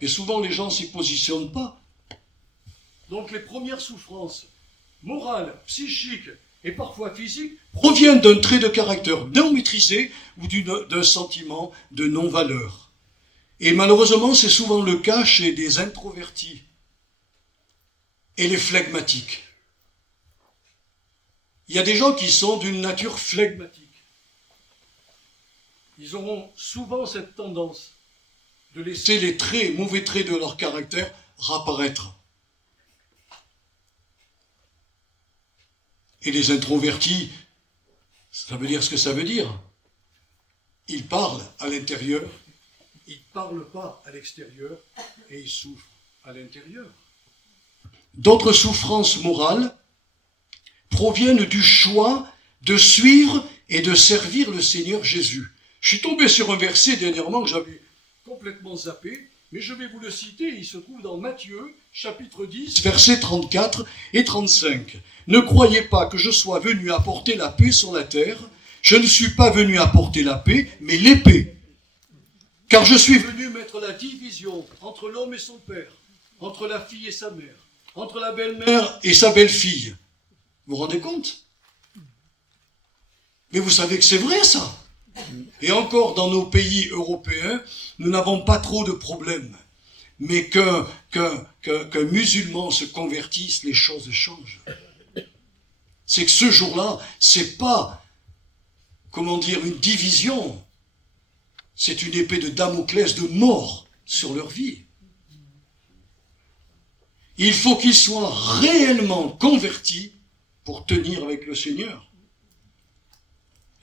Et souvent les gens ne s'y positionnent pas. Donc les premières souffrances morales, psychiques et parfois physiques proviennent d'un trait de caractère non maîtrisé ou d'un sentiment de non-valeur. Et malheureusement, c'est souvent le cas chez des introvertis et les flegmatiques. Il y a des gens qui sont d'une nature flegmatique. Ils auront souvent cette tendance de laisser les mauvais traits de leur caractère réapparaître. Et les introvertis, ça veut dire ce que ça veut dire. Ils parlent à l'intérieur, ils ne parlent pas à l'extérieur et ils souffrent à l'intérieur. D'autres souffrances morales proviennent du choix de suivre et de servir le Seigneur Jésus. Je suis tombé sur un verset dernièrement que j'avais complètement zappé, mais je vais vous le citer, il se trouve dans Matthieu, chapitre 10, versets 34 et 35. « Ne croyez pas que je sois venu apporter la paix sur la terre, je ne suis pas venu apporter la paix, mais l'épée. Car je suis venu mettre la division entre l'homme et son père, entre la fille et sa mère, entre la belle-mère et sa belle-fille. » Vous vous rendez compte? Mais vous savez que c'est vrai ça. Et encore dans nos pays européens, nous n'avons pas trop de problèmes. Mais qu'un musulman se convertisse, les choses changent. C'est que ce jour-là, c'est pas, une division. C'est une épée de Damoclès de mort sur leur vie. Il faut qu'ils soient réellement convertis pour tenir avec le Seigneur.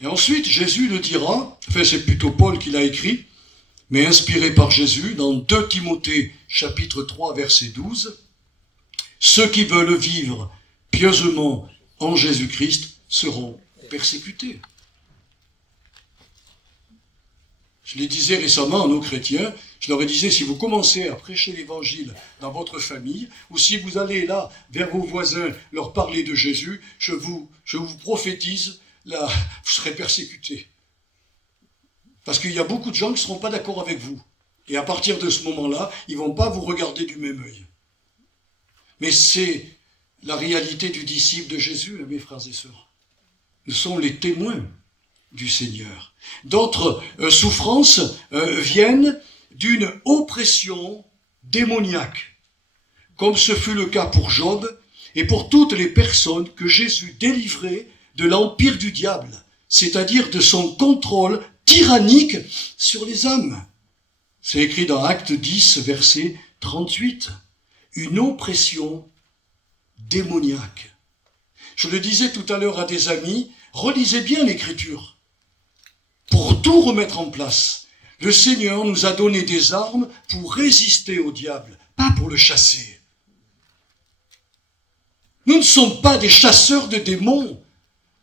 Et ensuite, Jésus le dira, c'est plutôt Paul qui l'a écrit, mais inspiré par Jésus, dans 2 Timothée, chapitre 3, verset 12, « Ceux qui veulent vivre pieusement en Jésus-Christ seront persécutés. » Je les disais récemment à nos chrétiens, je leur disais, si vous commencez à prêcher l'évangile dans votre famille, ou si vous allez là, vers vos voisins, leur parler de Jésus, je vous prophétise, là, vous serez persécutés. Parce qu'il y a beaucoup de gens qui ne seront pas d'accord avec vous. Et à partir de ce moment-là, ils ne vont pas vous regarder du même œil. Mais c'est la réalité du disciple de Jésus, mes frères et sœurs. Nous sommes les témoins du Seigneur. D'autres souffrances viennent d'une oppression démoniaque, comme ce fut le cas pour Job et pour toutes les personnes que Jésus délivrait de l'empire du diable, c'est-à-dire de son contrôle tyrannique sur les âmes. C'est écrit dans Acte 10, verset 38. Une oppression démoniaque. Je le disais tout à l'heure à des amis, relisez bien l'Écriture. Pour tout remettre en place, le Seigneur nous a donné des armes pour résister au diable, pas pour le chasser. Nous ne sommes pas des chasseurs de démons.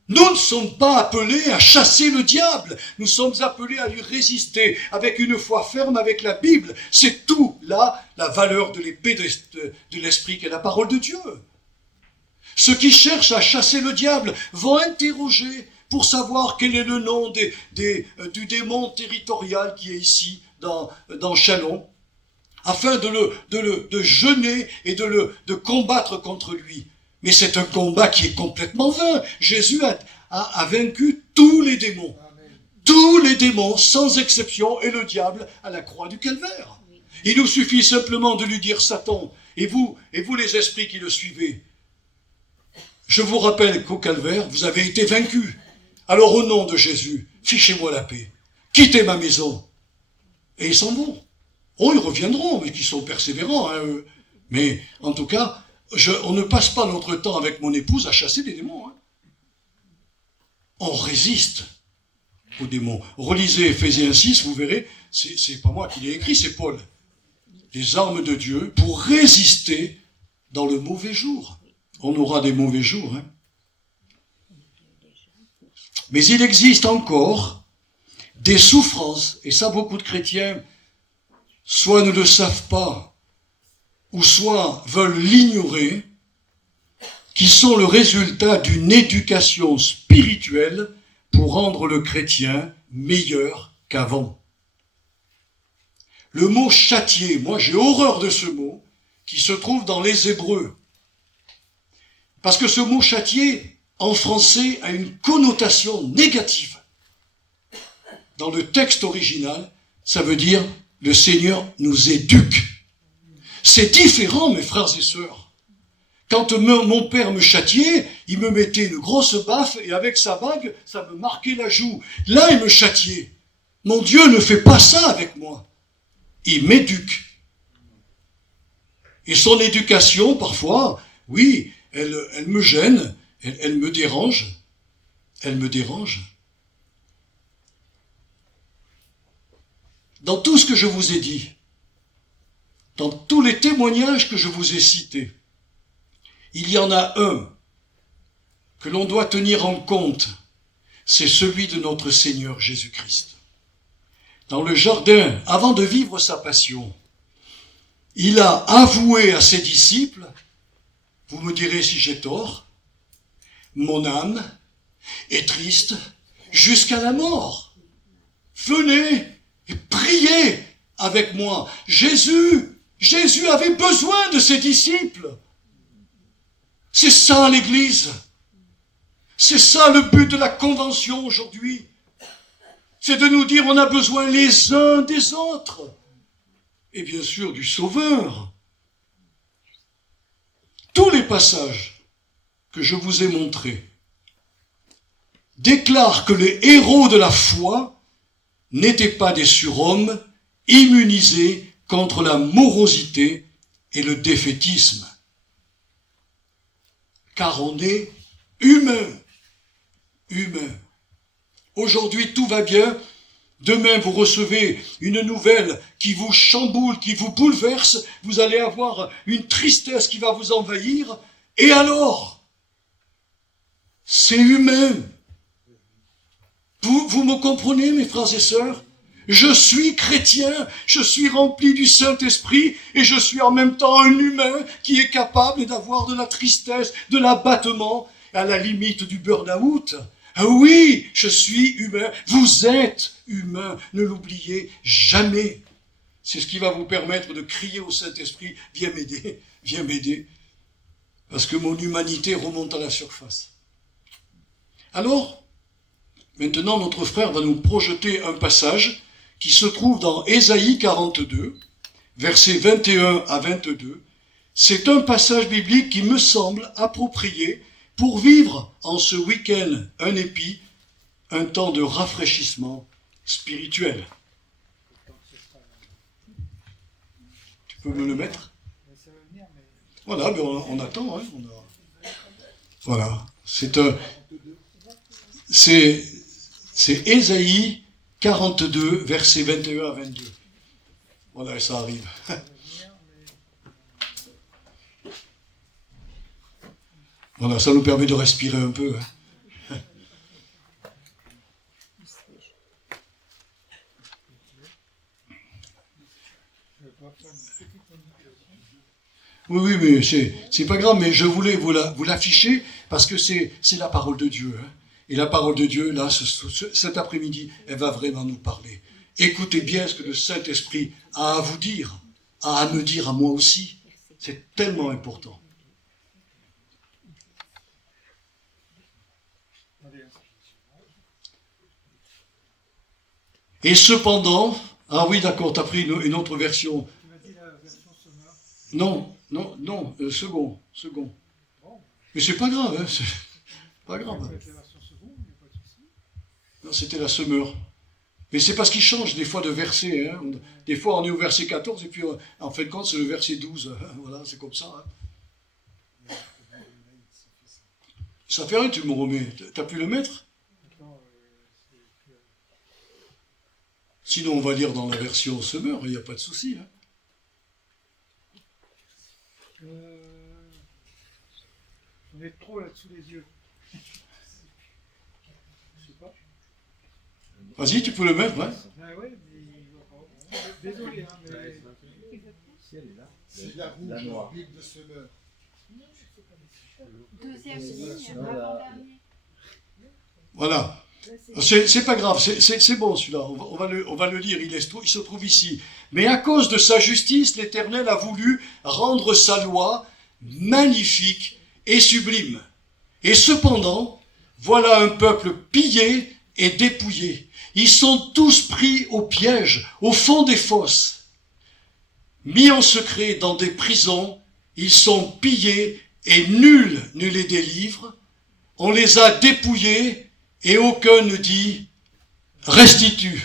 Nous ne sommes pas appelés à chasser le diable. Nous sommes appelés à lui résister avec une foi ferme avec la Bible. C'est tout là la valeur de l'épée de l'esprit qu'est la parole de Dieu. Ceux qui cherchent à chasser le diable vont interroger pour savoir quel est le nom du démon territorial qui est ici dans Chalon, afin de jeûner et de combattre contre lui. Mais c'est un combat qui est complètement vain. Jésus a vaincu tous les démons. Amen. Tous les démons, sans exception, et le diable à la croix du calvaire. Il nous suffit simplement de lui dire, Satan, et vous les esprits qui le suivez, je vous rappelle qu'au calvaire, vous avez été vaincus. Alors au nom de Jésus, fichez-moi la paix. Quittez ma maison. Et ils s'en vont. Oh, ils reviendront, mais qui sont persévérants, hein, eux. Mais en tout cas, on ne passe pas notre temps avec mon épouse à chasser des démons. Hein. On résiste aux démons. Relisez Éphésiens 6, vous verrez, c'est pas moi qui l'ai écrit, c'est Paul. Les armes de Dieu pour résister dans le mauvais jour. On aura des mauvais jours. Hein. Mais il existe encore des souffrances, et ça beaucoup de chrétiens soit ne le savent pas, ou soit veulent l'ignorer, qui sont le résultat d'une éducation spirituelle pour rendre le chrétien meilleur qu'avant. Le mot châtier, moi j'ai horreur de ce mot, qui se trouve dans les Hébreux. Parce que ce mot châtier, en français, a une connotation négative. Dans le texte original, ça veut dire « le Seigneur nous éduque ». C'est différent, mes frères et sœurs. Quand mon père me châtiait, il me mettait une grosse baffe et avec sa bague, ça me marquait la joue. Là, il me châtiait. Mon Dieu ne fait pas ça avec moi. Il m'éduque. Et son éducation, parfois, oui, elle me gêne, elle me dérange. Elle me dérange. Dans tout ce que je vous ai dit, dans tous les témoignages que je vous ai cités, il y en a un que l'on doit tenir en compte, c'est celui de notre Seigneur Jésus-Christ. Dans le jardin, avant de vivre sa passion, il a avoué à ses disciples, vous me direz si j'ai tort, mon âme est triste jusqu'à la mort. Venez et priez avec moi. Jésus avait besoin de ses disciples. C'est ça l'Église. C'est ça le but de la convention aujourd'hui. C'est de nous dire on a besoin les uns des autres. Et bien sûr du Sauveur. Tous les passages que je vous ai montrés déclarent que les héros de la foi n'étaient pas des surhommes immunisés contre la morosité et le défaitisme. Car on est humain. Humain. Aujourd'hui, tout va bien. Demain, vous recevez une nouvelle qui vous chamboule, qui vous bouleverse. Vous allez avoir une tristesse qui va vous envahir. Et alors, c'est humain. Vous me comprenez, mes frères et sœurs? Je suis chrétien, je suis rempli du Saint-Esprit et je suis en même temps un humain qui est capable d'avoir de la tristesse, de l'abattement, à la limite du burn-out. Ah oui, je suis humain, vous êtes humain, ne l'oubliez jamais. C'est ce qui va vous permettre de crier au Saint-Esprit, viens m'aider, parce que mon humanité remonte à la surface. Alors, maintenant notre frère va nous projeter un passage qui se trouve dans Ésaïe 42, versets 21 à 22. C'est un passage biblique qui me semble approprié pour vivre en ce week-end un épi, un temps de rafraîchissement spirituel. Tu peux me le mettre? Voilà, mais on attend. Hein, Voilà, c'est Ésaïe 42, versets 21 à 22. Voilà, et ça arrive. Voilà, ça nous permet de respirer un peu. Hein. Oui, mais c'est pas grave, mais je voulais vous l'afficher parce que c'est la parole de Dieu. Hein. Et la parole de Dieu, là, cet après-midi, elle va vraiment nous parler. Écoutez bien ce que le Saint-Esprit a à vous dire, a à me dire à moi aussi. C'est tellement important. Et cependant, ah oui, d'accord, tu as pris une autre version. Tu m'as dit la version Sommer. Non, second. Mais c'est pas grave, hein, c'est pas grave. Non, c'était la Semeur. Mais c'est parce qu'il change des fois de verset. Hein. Des fois, on est au verset 14 et puis en fin de compte, c'est le verset 12. Voilà, c'est comme ça. Hein. Ça fait rien, tu me remets. T'as pu le mettre? Sinon, on va lire dans la version Semeur, il n'y a pas de souci. Hein. On est trop là sous les yeux. Je sais pas. Vas-y, tu peux le mettre, ouais. Ah ouais, mais... Désolé, hein, mais... Si elle est là. C'est la rouge, Bible de Semeur. Deuxième ligne, avant-dernier. Voilà. C'est pas grave, c'est bon celui-là, on va le lire, il se trouve ici. Mais à cause de sa justice, l'Éternel a voulu rendre sa loi magnifique et sublime. Et cependant, voilà un peuple pillé et dépouillé. Ils sont tous pris au piège, au fond des fosses. Mis en secret dans des prisons, ils sont pillés et nul ne les délivre. On les a dépouillés et aucun ne dit « restitue ».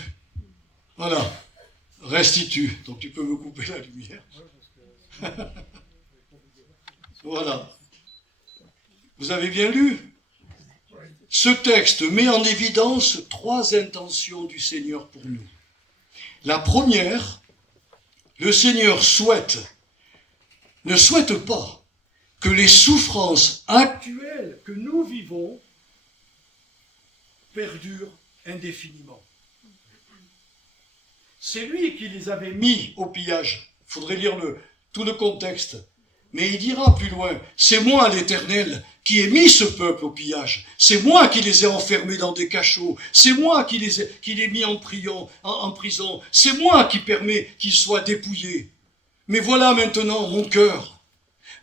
Voilà, restitue. Donc tu peux me couper la lumière. Voilà. Vous avez bien lu? Ce texte met en évidence 3 intentions du Seigneur pour nous. La première, le Seigneur ne souhaite pas que les souffrances actuelles que nous vivons perdurent indéfiniment. C'est lui qui les avait mis au pillage. Il faudrait lire tout le contexte. Mais il dira plus loin, c'est moi l'Éternel qui ai mis ce peuple au pillage. C'est moi qui les ai enfermés dans des cachots. C'est moi qui les ai mis en prison. C'est moi qui permets qu'ils soient dépouillés. Mais voilà maintenant mon cœur.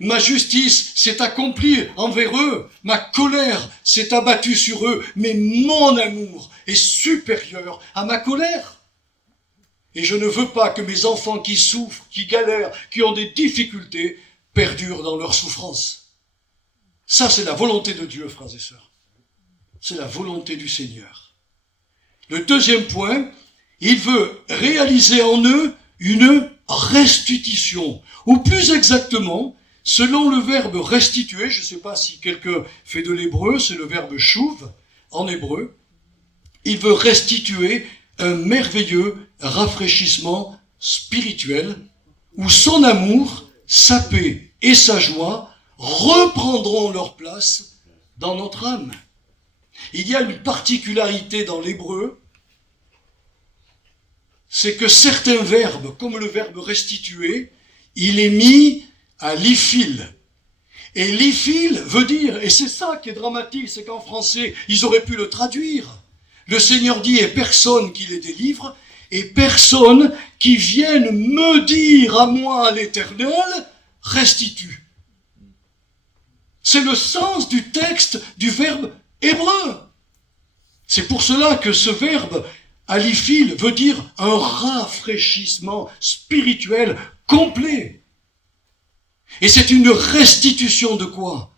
Ma justice s'est accomplie envers eux. Ma colère s'est abattue sur eux. Mais mon amour est supérieur à ma colère. Et je ne veux pas que mes enfants qui souffrent, qui galèrent, qui ont des difficultés, perdurent dans leur souffrance. Ça, c'est la volonté de Dieu, frères et sœurs. C'est la volonté du Seigneur. Le deuxième point, il veut réaliser en eux une restitution. Ou plus exactement, selon le verbe restituer, je ne sais pas si quelqu'un fait de l'hébreu, c'est le verbe chouv en hébreu. Il veut restituer un merveilleux rafraîchissement spirituel où son amour, sa paix et sa joie reprendront leur place dans notre âme. Il y a une particularité dans l'hébreu, c'est que certains verbes, comme le verbe restituer, il est mis à l'ifil. Et l'ifil veut dire, et c'est ça qui est dramatique, c'est qu'en français, ils auraient pu le traduire. Le Seigneur dit, et personne qui les délivre, et personne qui vienne me dire à moi, l'Éternel, restitue. C'est le sens du texte du verbe hébreu. C'est pour cela que ce verbe Aliphil veut dire un rafraîchissement spirituel complet. Et c'est une restitution de quoi?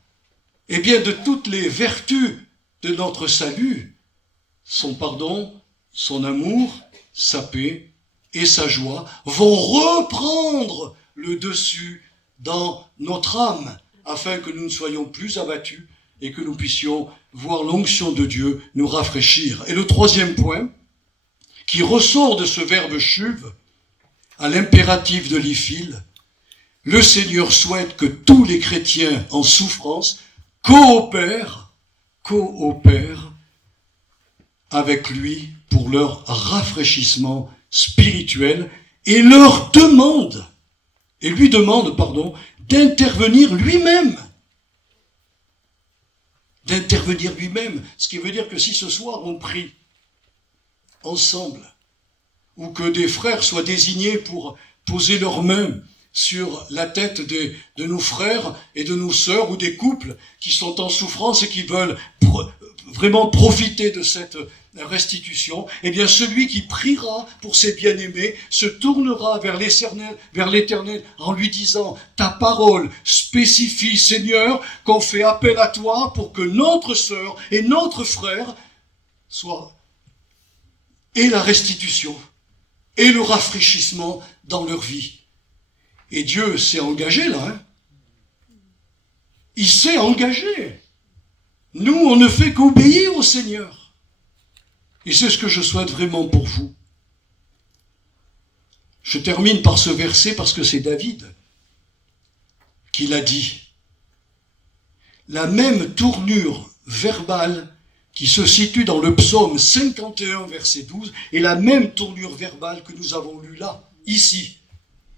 Eh bien, de toutes les vertus de notre salut, son pardon, son amour, sa paix et sa joie vont reprendre le dessus dans notre âme, afin que nous ne soyons plus abattus et que nous puissions voir l'onction de Dieu nous rafraîchir. Et le troisième point, qui ressort de ce verbe chuve, à l'impératif de Aliphil, le Seigneur souhaite que tous les chrétiens en souffrance coopèrent avec lui pour leur rafraîchissement spirituel et lui demande, d'intervenir lui-même. Ce qui veut dire que si ce soir on prie ensemble, ou que des frères soient désignés pour poser leurs mains sur la tête de nos frères et de nos sœurs, ou des couples qui sont en souffrance et qui veulent vraiment profiter de cette restitution, eh bien celui qui priera pour ses bien-aimés se tournera vers l'Éternel en lui disant: ta parole spécifie, Seigneur, qu'on fait appel à toi pour que notre sœur et notre frère aient la restitution et le rafraîchissement dans leur vie. Et Dieu s'est engagé là, hein. Il s'est engagé. Nous, on ne fait qu'obéir au Seigneur. Et c'est ce que je souhaite vraiment pour vous. Je termine par ce verset parce que c'est David qui l'a dit. La même tournure verbale qui se situe dans le psaume 51, verset 12, est la même tournure verbale que nous avons lue là, ici,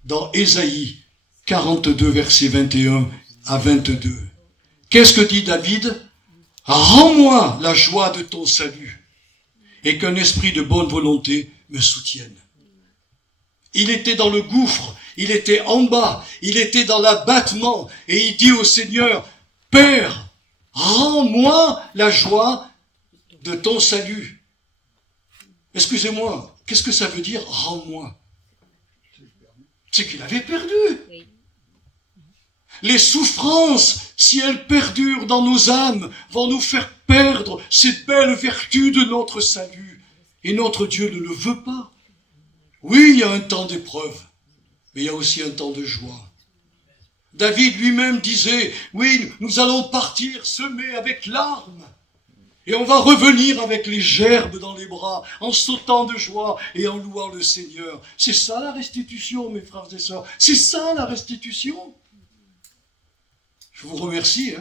dans Ésaïe 42, verset 21 à 22. Qu'est-ce que dit David? Rends-moi la joie de ton salut et qu'un esprit de bonne volonté me soutienne. Il était dans le gouffre, il était en bas, il était dans l'abattement, et il dit au Seigneur: Père, rends-moi la joie de ton salut. Excusez-moi, qu'est-ce que ça veut dire, rends-moi? C'est qu'il avait perdu. Les souffrances, si elles perdurent dans nos âmes, vont nous faire perdre ces belles vertus de notre salut. Et notre Dieu ne le veut pas. Oui, il y a un temps d'épreuve, mais il y a aussi un temps de joie. David lui-même disait: oui, nous allons partir semer avec larmes. Et on va revenir avec les gerbes dans les bras, en sautant de joie et en louant le Seigneur. C'est ça la restitution, mes frères et sœurs. C'est ça la restitution. Je vous remercie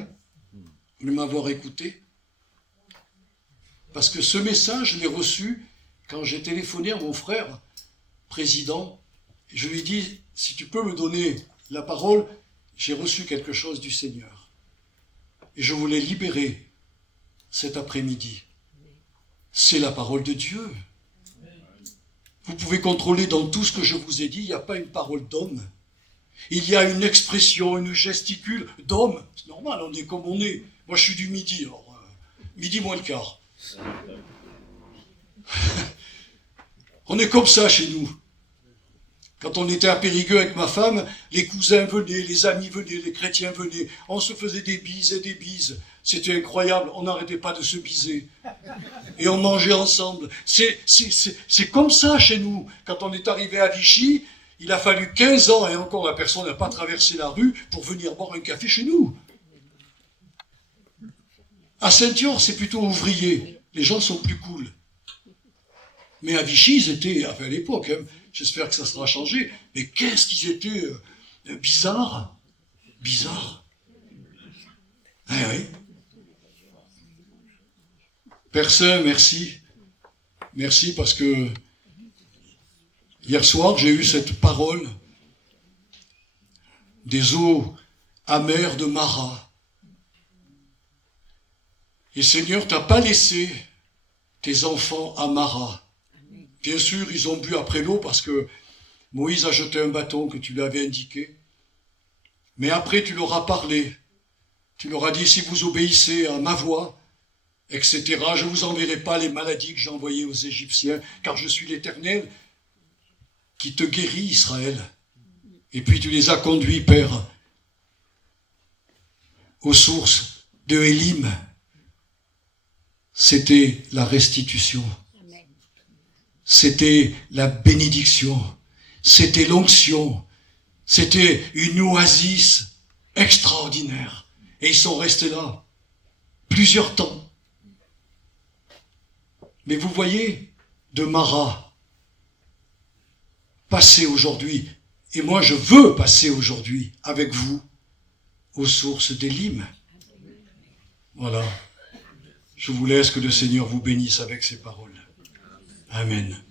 de m'avoir écouté. Parce que ce message, je l'ai reçu quand j'ai téléphoné à mon frère, président. Et je lui ai dit: si tu peux me donner la parole, j'ai reçu quelque chose du Seigneur. Et je voulais libérer cet après-midi. C'est la parole de Dieu. Vous pouvez contrôler dans tout ce que je vous ai dit, il n'y a pas une parole d'homme. Il y a une expression, une gesticule d'homme. C'est normal, on est comme on est. Moi, je suis du midi, alors midi moins le quart. On est comme ça chez nous. Quand on était à Périgueux avec ma femme, les cousins venaient, les amis venaient, les chrétiens venaient. On se faisait des bises et des bises. C'était incroyable, on n'arrêtait pas de se biser. Et on mangeait ensemble. C'est comme ça chez nous. Quand on est arrivé à Vichy, il a fallu 15 ans, et encore la personne n'a pas traversé la rue pour venir boire un café chez nous. À Saint-Yor, c'est plutôt ouvrier. Les gens sont plus cool. Mais à Vichy, ils étaient, enfin à l'époque, j'espère que ça sera changé, mais qu'est-ce qu'ils étaient bizarres. Bizarres. Ah oui. Père Saint, merci. Merci parce que hier soir, j'ai eu cette parole des eaux amères de Mara. Et Seigneur, t'as pas laissé tes enfants à Mara. Bien sûr, ils ont bu après l'eau parce que Moïse a jeté un bâton que tu lui avais indiqué. Mais après, tu leur as parlé. Tu leur as dit: si vous obéissez à ma voix, etc. Je ne vous enverrai pas les maladies que j'ai envoyées aux Égyptiens, car je suis l'Éternel qui te guérit, Israël. Et puis tu les as conduits, Père, aux sources de Élim. C'était la restitution. C'était la bénédiction. C'était l'onction. C'était une oasis extraordinaire. Et ils sont restés là plusieurs temps. Mais vous voyez, de Mara, passer aujourd'hui, et moi je veux passer aujourd'hui avec vous aux sources d'Élim. Voilà. Je vous laisse, que le Seigneur vous bénisse avec ces paroles. Amen.